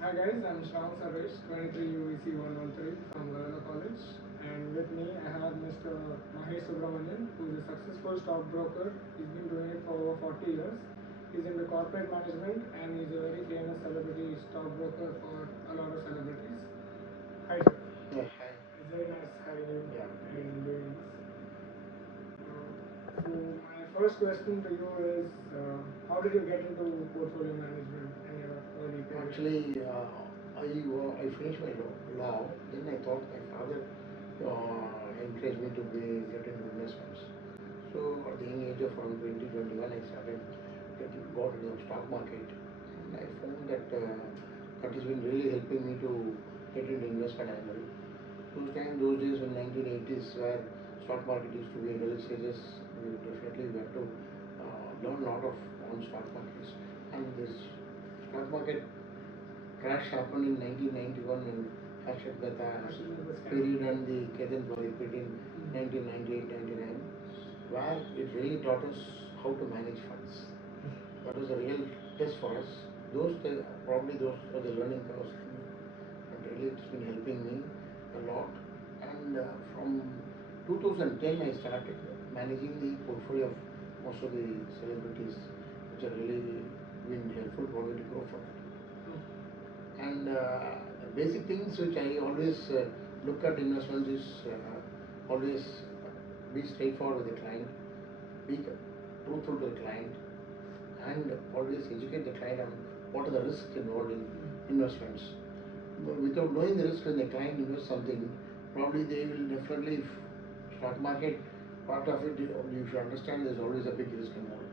Hi guys, I'm Shravan Sarvesh, 23 UVC 113 from Galana College, and with me I have Mr. Mahesh Subramanian, who is a successful stockbroker. He's been doing it for over 40 years. He's in the corporate management and he's a very famous celebrity stockbroker for a lot of celebrities. Hi sir. Yeah, hi. It's very nice having you in doing this. So my first question to you is, how did you get into portfolio management in your early career? Actually, I finished my law. Then I thought my father encouraged me to get into investments. So at the young age of around 20, 21, I got into the stock market, and I found that that has been really helping me to get into investment angle. Those days in 1980s, where stock market used to be in early stages, we definitely went to learn a lot of on stock markets. And this stock market crash happened in 1991 in Harshad Mehta period and the Ketan period in 1998-99, where it really taught us how to manage funds. That was a real test for us. Probably those were the learning curves, and really it's been helping me a lot. And from 2010, I started managing the portfolio of most of the celebrities, which are really been helpful for me to grow from it. And basic things which I always look at investments is always be straightforward with the client, be truthful to the client, and always educate the client on what are the risks involved in investments. But without knowing the risk when the client invests something, probably they will definitely, if stock market part of it, you should understand there's always a big risk involved.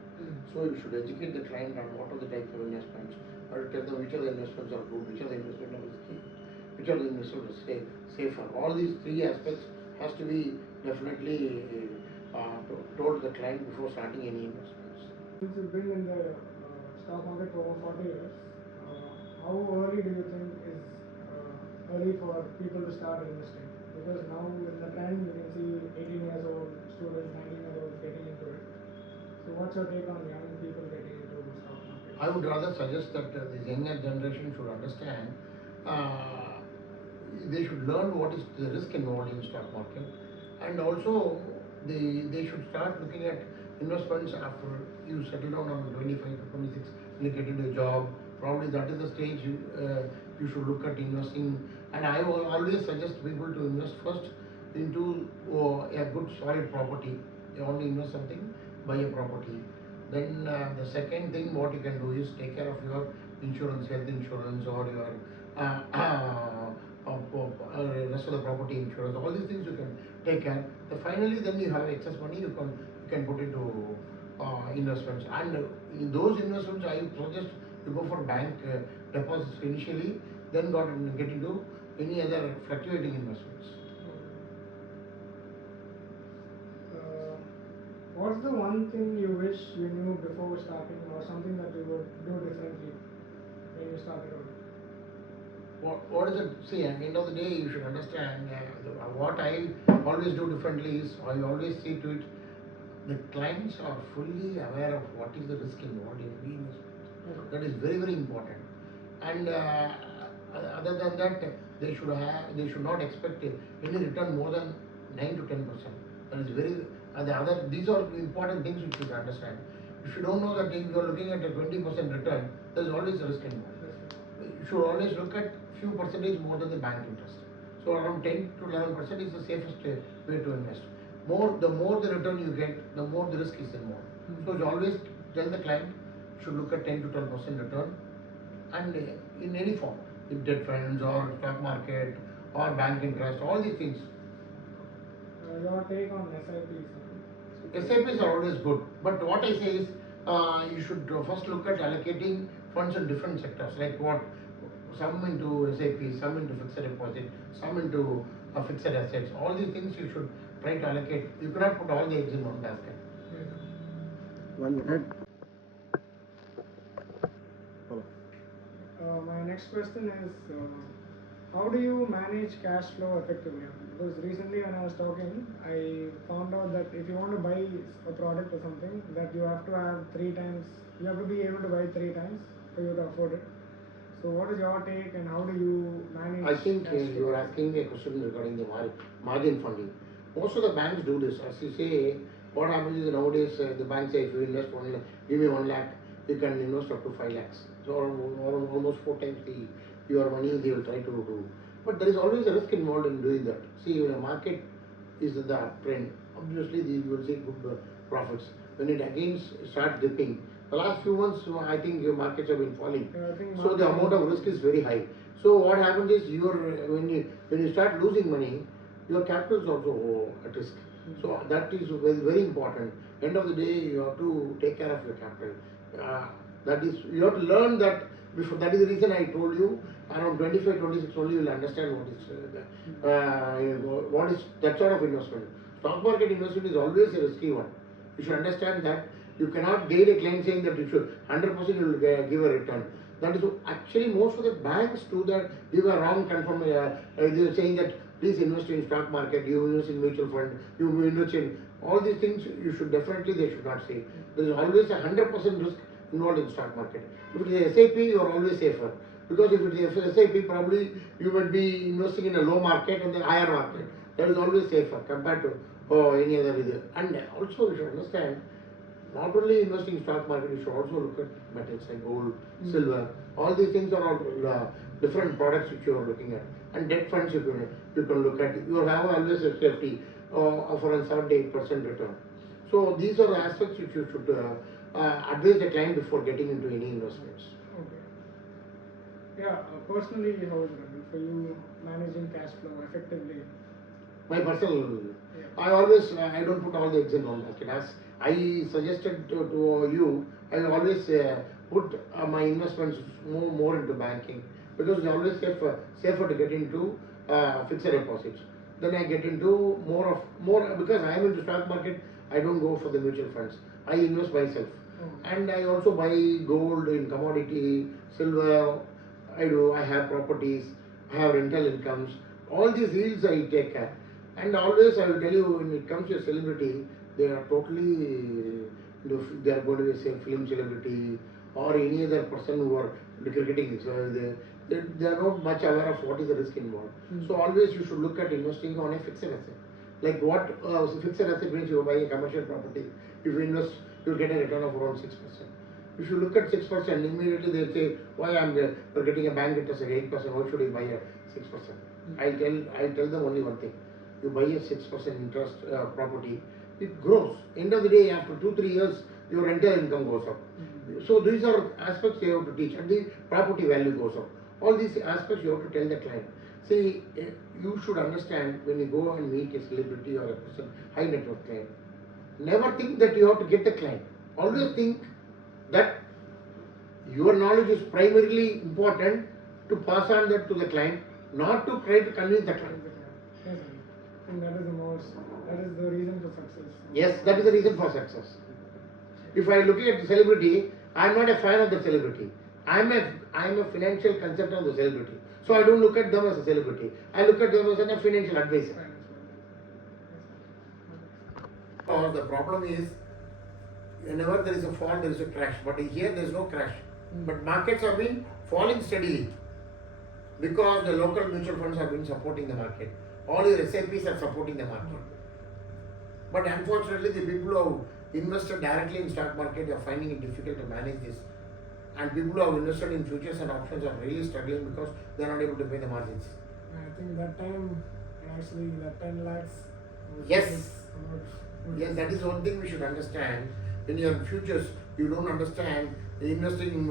So you should educate the client on what are the types of investments, or tell them which are the investments are good, which are the investments are risky, which are the investments are safer. All these three aspects has to be definitely told to the client before starting any investments. Since you've been in the stock market for over 40 years, how early do you think is early for people to start investing? Because now in the trend you can see 18 years old students, 19 years old getting into it. So what's your take on young people getting into stock market? I would rather suggest that this younger generation should understand uh, they should learn what is the risk involved in stock market, and also they should start looking at investments after you settle down on 25 to 26 when you get into a job. Probably that is the stage you should look at investing. And I will always suggest people to invest first into a good solid property. You only invest something, buy a property. Then the second thing what you can do is take care of your insurance, health insurance, or your rest of the property insurance. All these things you can take care. Finally, then you have excess money, you can put into investments. And in those investments, I suggest you go for bank deposits initially, then get into any other fluctuating investments. What's the one thing you wish you knew before starting, or something that you would do differently when you started out? What is it? See, at the end of the day, you should understand what I always do differently is I always see to it the clients are fully aware of what is the risk involved in any investment. That is very, very important. And other than that, they should not expect any return more than 9 to 10%. That is very these are important things which you should understand. If you don't know that if you are looking at a 20% return, there is always a risk involved. You should always look at few percentage more than the bank interest. So around 10 to 11% is the safest way to invest. The more the return you get, the more the risk is involved. So you always tell the client should look at 10 to 12% return, and in any form, in debt funds or stock market or bank interest, all these things. Your take on SIPs? SIPs are always good, but what I say is you should first look at allocating funds in different sectors, like what some into SIP, some into fixed deposit, some into fixed assets. All these things you should try to allocate. You cannot put all the eggs in one basket. One minute. My next question is, how do you manage cash flow effectively? Because recently when I was talking, I found out that if you want to buy a product or something, that you have to have 3 times, you have to be able to buy 3 times for you to afford it. So what is your take and how do you manage? I think cash you flow? are asking a question regarding the margin funding. Most of the banks do this. As you say, what happens is nowadays the banks say if you invest 1 lakh, give me 1 lakh, you can invest up to 5 lakhs. So almost 4 times your money they will try to do. But there is always a risk involved in doing that. See, when a market is in the uptrend, obviously you will see good profits. When it again starts dipping, the last few months I think your markets have been falling. Yeah, I think So the amount of risk is very high. So what happens is when you start losing money, your capital is also at risk. So that is very important. End of the day, you have to take care of your capital. That is, you have to learn that before. That is the reason I told you around 25, 26 only you will understand what is that sort of investment. Stock market investment is always a risky one. You should understand that you cannot guide a client saying that you should 100% you will give a return. That is actually most of the banks do that. Give a wrong confirm. They are saying that please invest in stock market. You invest in mutual fund. You invest in all these things. You should definitely they should not say. There is always a 100% risk involved in stock market. If it is SIP, you are always safer. Because if it is SIP, probably you might be investing in a low market and the higher market. That is always safer compared to any other reason. And also you should understand, not only investing in stock market, you should also look at metals like gold, silver. All these things are all different products which you are looking at. And debt funds you can look at. You have always a safety of around 7 to 8% return. So these are the aspects which you should advise the client before getting into any investments. Okay. Yeah, personally, how is it for you managing cash flow effectively? My personal, Yeah. I always, I don't put all the eggs in one basket. As I suggested to you, I always put my investments more into banking because it's always safer to get into fixed deposits. Then I get into more because I am into stock market. I don't go for the mutual funds. I invest myself, and I also buy gold in commodity, silver. I have properties. I have rental incomes. All these yields I take care. And always I will tell you when it comes to a celebrity, they are totally, they are going to be say film celebrity or any other person who are cricketing. So they are not much aware of what is the risk involved. So always you should look at investing on a fixed asset. Like what fixed asset means you buy a commercial property. If you invest, you will get a return of around 6%. If you look at 6%, immediately they say, why we're getting a bank interest at 8%, why should I buy a 6%? I'll tell them only one thing. You buy a 6% interest property, it grows. End of the day, after 2-3 years, your rental income goes up. So these are aspects you have to teach, and the property value goes up. All these aspects you have to tell the client. See, you should understand when you go and meet a celebrity or a person, high net worth client. Never think that you have to get the client. Always think that your knowledge is primarily important to pass on that to the client, not to try to convince the client. Yes, I think that is the reason for success. Yes, that is the reason for success. If I look at the celebrity, I am not a fan of the celebrity. I am a financial consultant of the celebrity. So I don't look at them as a celebrity. I look at them as a financial advisor. The problem is, whenever there is a fall, there is a crash. But here there is no crash. But markets have been falling steadily because the local mutual funds have been supporting the market. All your SIPs are supporting the market. But unfortunately, the people who have invested directly in stock market are finding it difficult to manage this. And people who have invested in futures and options are really struggling because they are not able to pay the margins. I think that time, actually, that 10 lakhs. Yes. Yes, that is one thing we should understand. When you are in futures, you don't understand investing,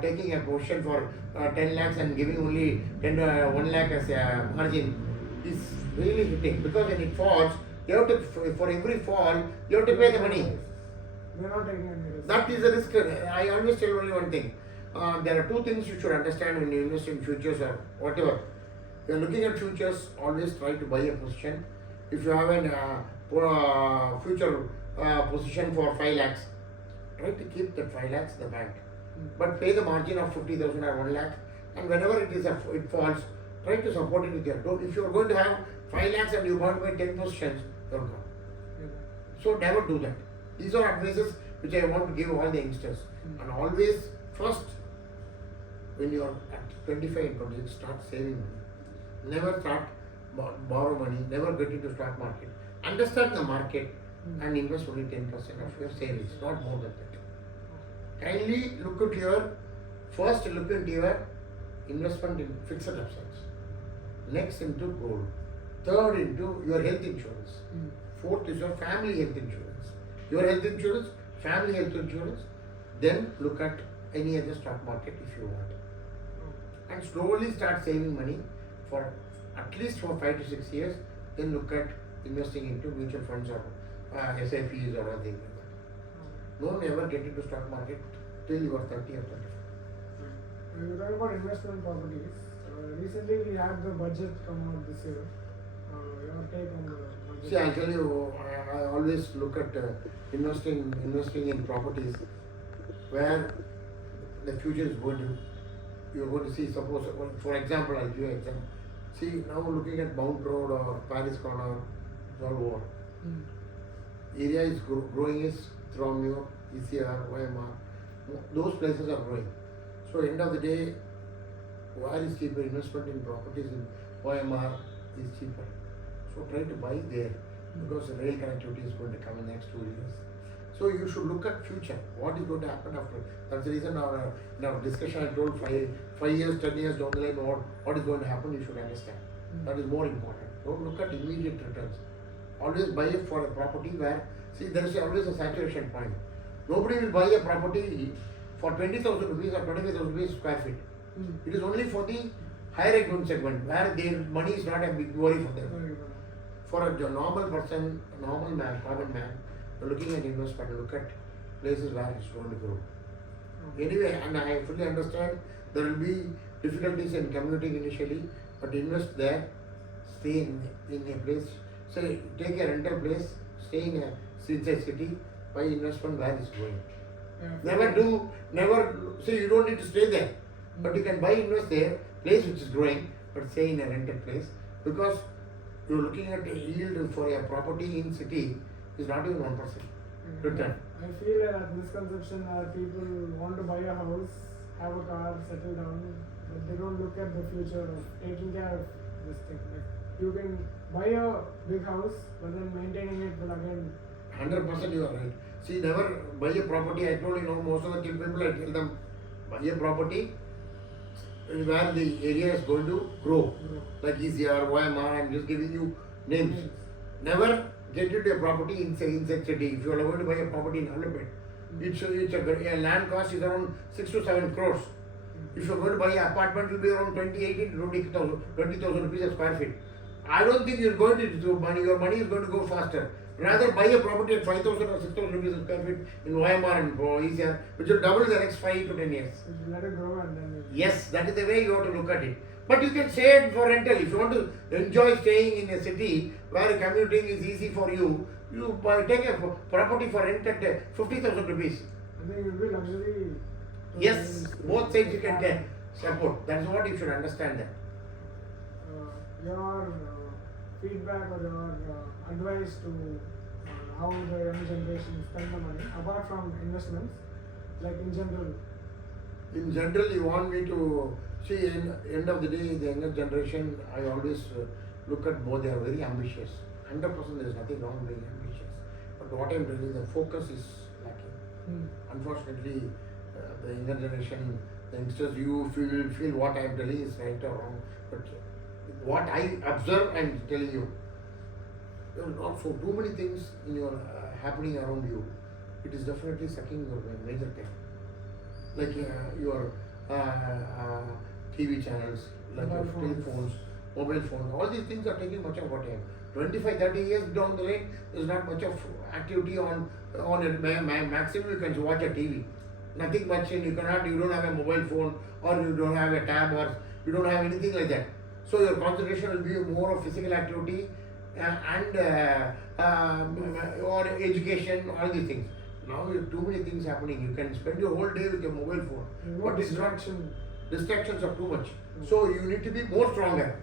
taking a position for 10 lakhs and giving only 1 lakh as a margin is really hitting because when it falls, you have to, for every fall, you have to pay the money. They are not taking any risk. That is the risk. I always tell only one thing. There are two things you should understand when you invest in futures or whatever. You are looking at futures, always try to buy a position. If you have a future position for 5 lakhs, try to keep that 5 lakhs in the bank. But pay the margin of 50,000 or 1 lakh. And whenever it falls, try to support it with your don't. If you are going to have 5 lakhs and you want to buy 10 positions, don't go. So never do that. These are advices which I want to give all the youngsters. And always, first, when you are at 25 and 26, start saving money. Never start borrow money, never get into stock market. Understand the market and invest only 10% of your savings, not more than that. Kindly look at your, first look into your investment in fixed assets, next into gold, third into your health insurance, fourth is your family health insurance, your health insurance, family health insurance, then look at any other stock market if you want. And slowly start saving money for at least for 5 to 6 years, then look at investing into mutual funds or SIPs or other things like that. Don't ever get into stock market till you are 30 or 35. When you talk about investment properties, recently we had the budget come out this year. Your take on the budget? See, I'll tell you, I always look at investing in properties where the future is going to, you're going to see, suppose, for example, I'll give you an example. See, now looking at Mount Road or Paris Corner, it's all over. Area is growing is Thromio, ECR, OMR. Those places are growing. So end of the day, where is cheaper? Investment in properties in OMR is cheaper. So try to buy there because the rail connectivity is going to come in the next 2 years. So you should look at future. What is going to happen after? That's the reason in our discussion I told 5 years, 10 years down the line, what is going to happen, you should understand. That is more important. Don't look at immediate returns. Always buy it for a property where, see, there is always a saturation point. Nobody will buy a property for 20,000 rupees or 25,000 rupees square feet. It is only for the higher income segment where their money is not a big worry for them. For a normal person, a normal man, common man, looking at investment, look at places where it's going to grow. Anyway, and I fully understand there will be difficulties in commuting initially, but invest there, stay in a place, say take a rental place, stay in a inside city, buy investment where it's going. Never say you don't need to stay there, but you can buy invest there, place which is growing, but stay in a rented place, because you're looking at a yield for a property in city is not even 1% return. I feel that misconception that people want to buy a house, have a car, settle down, but they don't look at the future of taking care of this thing. Like you can buy a big house, but then maintaining it will again. 100% you are right. See, never buy a property. I told you, most of the people I tell them buy a property where the area is going to grow, like ECR, OMR. I'm just giving you names. Never get into a property inside city. If you are going to buy a property in development, a land cost is around 6 to 7 crores. If you are going to buy an apartment, it will be around 20,000 rupees a square feet. I don't think you are going to do money. Your money is going to go faster. Rather buy a property at 5,000 or 6,000 rupees a square feet in OMR and ECR, which will double in the next 5 to 10 years. Let it grow and then. Yes, that is the way you have to look at it. But you can say it for rental. If you want to enjoy staying in a city where commuting is easy for you, you take a property for rent at 50,000 rupees. I think it will be luxury. Yes, both sides you can take support. That's what you should understand that. Your feedback or your advice to how the young generation spend the money, apart from investments, like in general? In general, you want me to see, in end of the day, the younger generation, I always look at both. They are very ambitious. 100% there is nothing wrong being ambitious. But what I am telling you, the focus is lacking. Unfortunately, the younger generation, the youngsters, you feel what I am telling is right or wrong. But what I observe, I am telling you. There are not so too many things in your happening around you. It is definitely sucking your major time. Like your TV channels, like your telephones, mobile phones, all these things are taking much of our time. 25-30 years down the line, there is not much of activity on it. Maximum you can watch a TV. Nothing much, and you don't have a mobile phone, or you don't have a tab, or you don't have anything like that. So your concentration will be more of physical activity or education, all these things. Now you have too many things happening. You can spend your whole day with your mobile phone. But distractions are too much. So you need to be more stronger.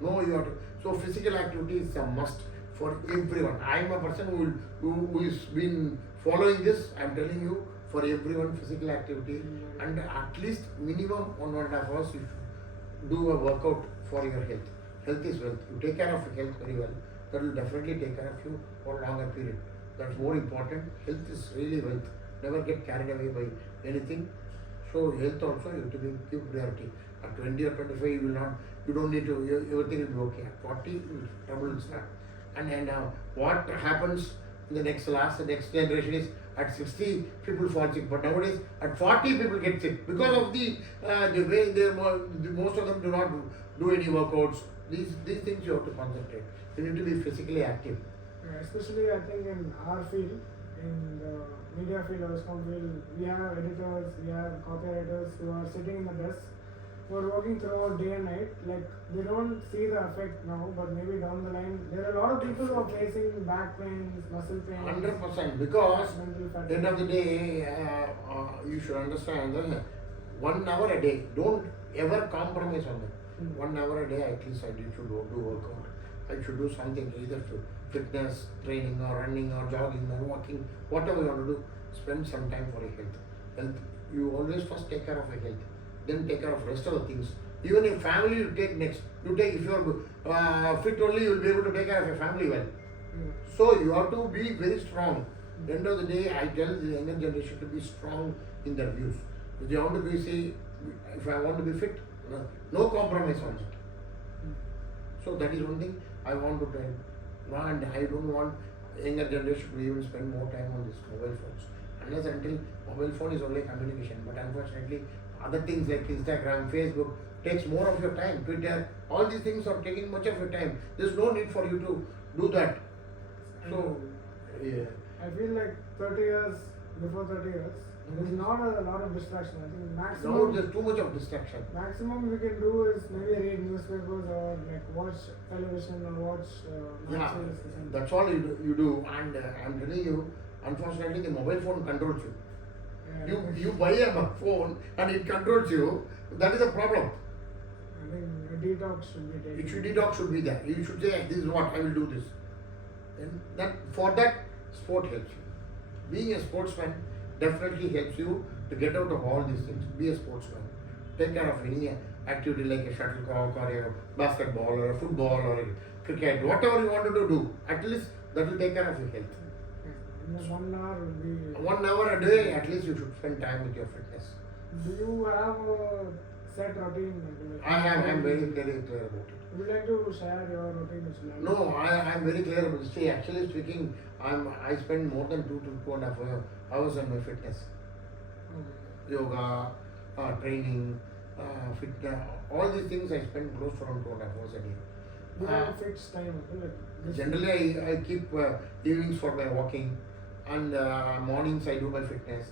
No, you have to. So physical activity is a must for everyone. I am a person who is been following this. I am telling you, for everyone physical activity, and at least minimum 1.5 hours you should do a workout for your health. Health is wealth. You take care of your health very well, that will definitely take care of you for a longer period. That's more important. Health is really wealth. Never get carried away by anything. So health also you have to give priority. At 20 or 25 you will not, you don't need to, everything will be okay. At 40 trouble will start. And what happens in the next generation is at 60 people fall sick, but nowadays at 40 people get sick because of the way most of them do not do any workouts. These things you have to concentrate. You need to be physically active. Especially I think in our field, in the media field or some field, we have editors, we have copywriters who are sitting in the desk, who are working throughout day and night. Like they don't see the effect now, but maybe down the line, there are a lot of people who are facing back pains, muscle pains. 100%, because at the end of the day, you should understand that 1 hour a day, don't ever compromise on that. 1 hour a day at least I should do workout. I should do something either to fitness, training or running or jogging or walking, whatever you want to do, spend some time for your health. Health, you always first take care of your health, then take care of rest of the things. Even your family you take next. You take, if you are fit only, you will be able to take care of your family well. So you have to be very strong. At the end of the day, I tell the younger generation to be strong in their views. If they want to be, say, if I want to be fit, no compromise on it. So that is one thing I want to tell. And I don't want younger generation to even spend more time on these mobile phones. Unless until mobile phone is only communication. But unfortunately, other things like Instagram, Facebook takes more of your time. Twitter, all these things are taking much of your time. There's no need for you to do that. So, yeah. I feel like 30 years, before 30 years, there's not a lot of distraction. I think maximum. Now there's too much of distraction. Maximum we can do is maybe read newspapers or like watch television or watch matches. That's all you do. And I'm telling you, unfortunately, the mobile phone controls you. Yeah, You buy a phone and it controls you. That is a problem. I think a detox should be taken. Detox should be there. You should say, this is what I will do this. And for that, sport helps you. Being a sportsman definitely helps you to get out of all these things. Be a sportsman. Take care of any activity like a shuttlecock or a basketball or a football or a cricket, whatever you want to do. At least that will take care of your health. In the 1 hour will be. 1 hour a day, at least you should spend time with your fitness. Do you have a set routine? I'm very clear about it. Would you like to share your routine? No, I'm very clear about it. See, actually speaking, I spend more than 2 to 2.5 hours on my fitness. Yoga, training, fitness, all these things I spend close to around 2.5 hours a day. You have a fixed time? Like Generally, I keep evenings for my walking, and mornings I do my fitness.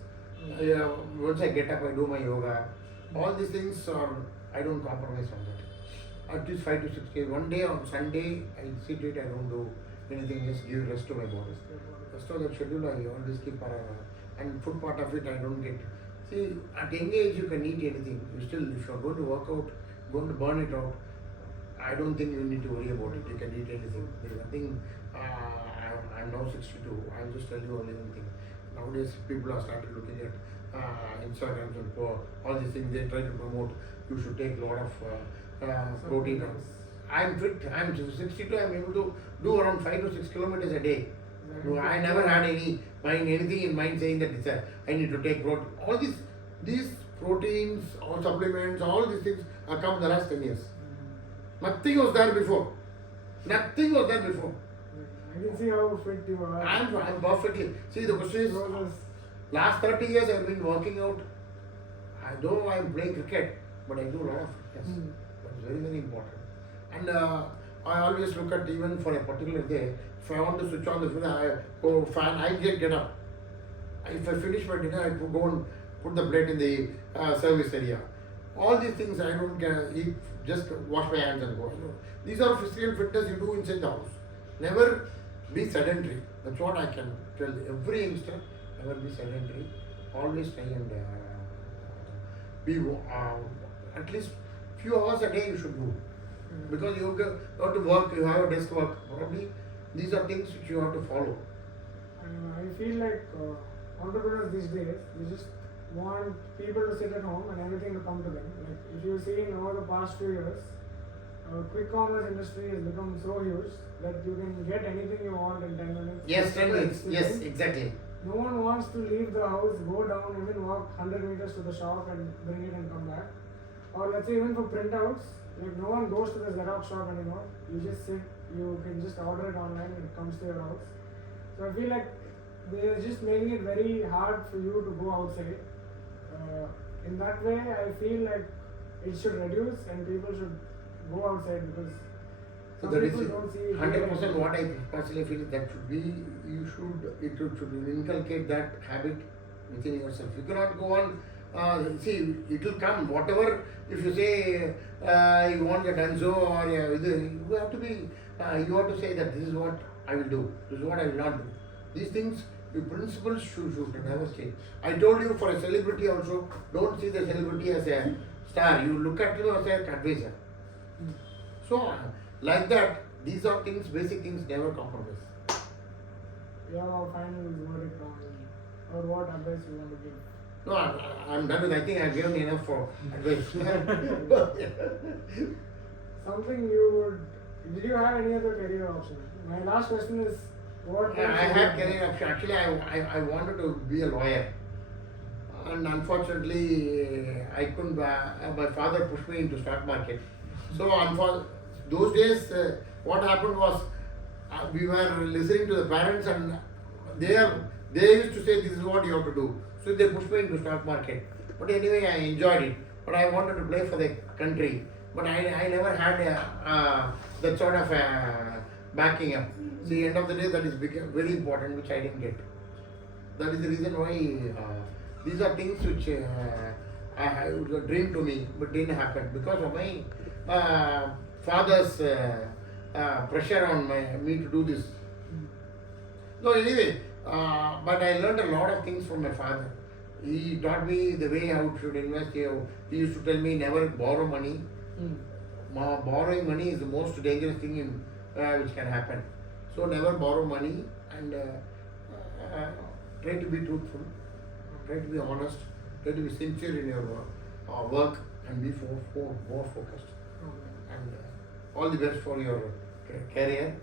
Once I get up, I do my yoga. All these things I don't compromise on that. At least 5 to 6 days. One day on Sunday, I sit it, I don't do anything, just give rest to my body. Rest of the schedule, I always keep and food part of it, I don't get. See, at any age, you can eat anything. If you are going to work out, going to burn it out, I don't think you need to worry about it. You can eat anything. There is nothing. I'm now 62. I'll just tell you only one thing. Nowadays, people are started looking at Instagrams and all these things. They try to promote. You should take a lot of protein. I'm fit. I'm 62. I'm able to do around 5 to 6 kilometers a day. No, I never had anything in mind saying that I need to take protein. All these proteins or supplements, all these things have come in the last 10 years. Nothing was there before. Nothing was there before. I can see how fit you are. I'm perfectly. See, the question is, last 30 years I've been working out. Though I'm playing cricket, but I do a lot of fitness. That's very, very important. And I always look at, even for a particular day, if I want to switch on the fan, I get up. If I finish my dinner, I go and put the plate in the service area. All these things I don't eat, just wash my hands and go. These are physical fitness you do inside the house. Never be sedentary. That's what I can tell every youngster. Never be sedentary. Always try and be at least few hours a day you should do. Because you have to work, you have a desk work. Probably these are things which you have to follow. I feel like entrepreneurs these days, they just want people to sit at home and everything to come to them. Like if you see in over the past few years, quick commerce industry has become so huge that you can get anything you want in 10 minutes. Yes, 10 minutes. Yes, exactly. No one wants to leave the house, go down, even walk 100 meters to the shop and bring it and come back. Or let's say even for printouts, like no one goes to the Xerox shop anymore. You just sit, you can just order it online and it comes to your house. So I feel like they're just making it very hard for you to go outside. In that way, I feel like it should reduce and people should go outside because So some that is people don't see 100% what I personally feel is that should be, it should inculcate that habit within yourself. You cannot go on, see, it will come, whatever, if you say you want a Danzo or you have to be, you have to say that this is what I will do, this is what I will not do. These things, your principles should never change. I told you for a celebrity also, don't see the celebrity as a star, you look at him as an advisor. So, like that, these are things, basic things, never compromise. Your final verdict on or what advice you want to give? No, I'm done with, I think I've given enough for advice. Something you would, did you have any other career option? My last question is, what I had career option. Actually, I wanted to be a lawyer. And unfortunately, I couldn't, my father pushed me into stock market. So, those days, what happened was, we were listening to the parents and they used to say this is what you have to do. So they pushed me into stock market. But anyway, I enjoyed it. But I wanted to play for the country. But I never had that sort of backing up. See, end of the day, that is very important, which I didn't get. That is the reason why these are things which was a dream to me, but didn't happen because of my father's pressure on me to do this. No, anyway, but I learned a lot of things from my father. He taught me the way how to invest. He used to tell me never borrow money. Borrowing money is the most dangerous thing which can happen. So never borrow money and try to be truthful, try to be honest, try to be sincere in your work and be more focused. And all the best for your career.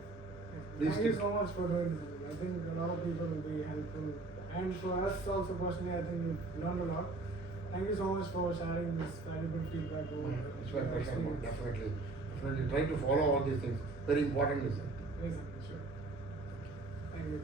Thank you so much for doing this. I think a lot of people will be helpful. And for us also personally, I think we've learned a lot. Thank you so much for sharing this valuable feedback. It's my pleasure, definitely. Try to follow all these things. Very important, listen. Yes, sure. Thank you.